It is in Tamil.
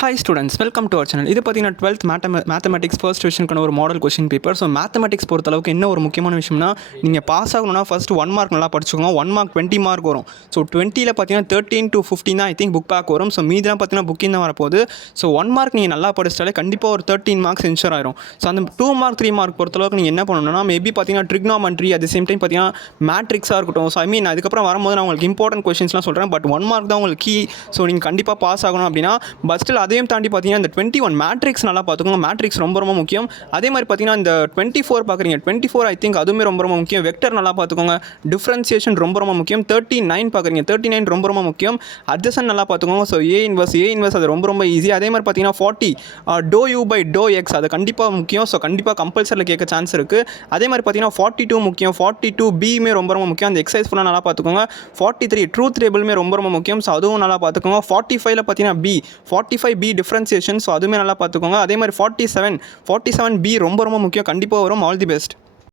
Hi students, welcome to our channel. இது பார்த்தீங்கன்னா 12th மேத்தமெட்டிக்ஸ் ஃபர்ஸ்ட் டிவிஷனுக்கான ஒரு model question paper. So mathematics பொறுத்தளவுக்கு என்ன ஒரு முக்கியமான விஷயம்னா, நீங்கள் பாஸ் ஆகணும்னா ஃபஸ்ட்டு 1 மார்க் நல்லா படிச்சுக்கோங்க. 1 மார்க் 20 மார்க் வரும். ஸோ 20ல் பார்த்தீங்கன்னா 13 to 15 தான் ஐ திங்க் புக் பேக் வரும். ஸோ மீதிலாம் பார்த்தீங்கன்னா புக்கிங் தான் வரப்போகுது. ஸோ 1 மார்க் நீங்கள் நல்லா படிச்சிட்டாலே கண்டிப்பாக ஒரு 13 மார்க்ஸ் என்ஷூர் ஆயிரும். ஸோ அந்த 2 மார்க் 3 மார்க் பொறுத்தளவுக்கு நீங்கள் என்ன பண்ணணும்னா, மேபி பார்த்தீங்கன்னா trigonometry at the same time பார்த்தீங்கன்னா மேட்ரிக்ஸாக இருக்கட்டும். ஸோ ஐ மீன் அதுக்கப்புறம் வரும்போது நான் உங்களுக்கு இம்பார்ட்டன்ட் கொஷின்ஸ்லாம் சொல்கிறேன். பட் 1 மார்க் தான் உங்களுக்கு கீ. ஸோ நீங்கள் கண்டிப்பாக பாஸ் ஆகணும் அப்படின்னா, பட் ஸ்டில் அதையும் தாண்டி பார்த்தீங்கன்னா இந்த 21 மேட்ரிக்ஸ் நல்லா பார்த்துக்கோங்க. மேட்ரிக்ஸ் ரொம்ப ரொம்ப முக்கியம். அதே மாதிரி பார்த்தீங்கன்னா இந்த 24 பார்க்குறீங்க. 24 ஐ திங்க் அதுவுமே ரொம்ப ரொம்ப முக்கியம். வெக்டர் நல்லா பார்த்துக்கோங்க. டிஃப்ரென்சியேஷன் ரொம்ப ரொம்ப முக்கியம். 39 பார்க்குறீங்க. 39 ரொம்ப ரொம்ப முக்கியம். அட்ஜசன் நல்லா பார்த்துக்கோங்க. ஸோ ஏ இன்வர்ஸ் அது ரொம்ப ரொம்ப ஈஸி. அதே மாதிரி பார்த்தீங்கன்னா 40 d u by d x அது கண்டிப்பாக முக்கியம். ஸோ கண்டிப்பாக கம்பல்சரியில் கேட்க சான்ஸ் இருக்குது. அதே மாதிரி பார்த்தீங்கன்னா 42 முக்கியம். 42 பியுமே ரொம்ப ரொம்ப முக்கியம். அந்த எக்ஸசைஸ் ஃபுல்லாக நல்லா பார்த்துக்கோங்க. 43 ட்ரூத் டேபிளுமே ரொம்ப ரொம்ப முக்கியம். ஸோ அதுவும் நல்லா பார்த்துக்கோங்க. 45ல் பார்த்தீங்கன்னா பி 45 பி டிஃப்ரென்சியேஷன். ஸோ அதுவுமே நல்லா பார்த்துக்கோங்க. அதே மாதிரி 47 பி ரொம்ப ரொம்ப முக்கியம். கண்டிப்பாக வரும். All the best.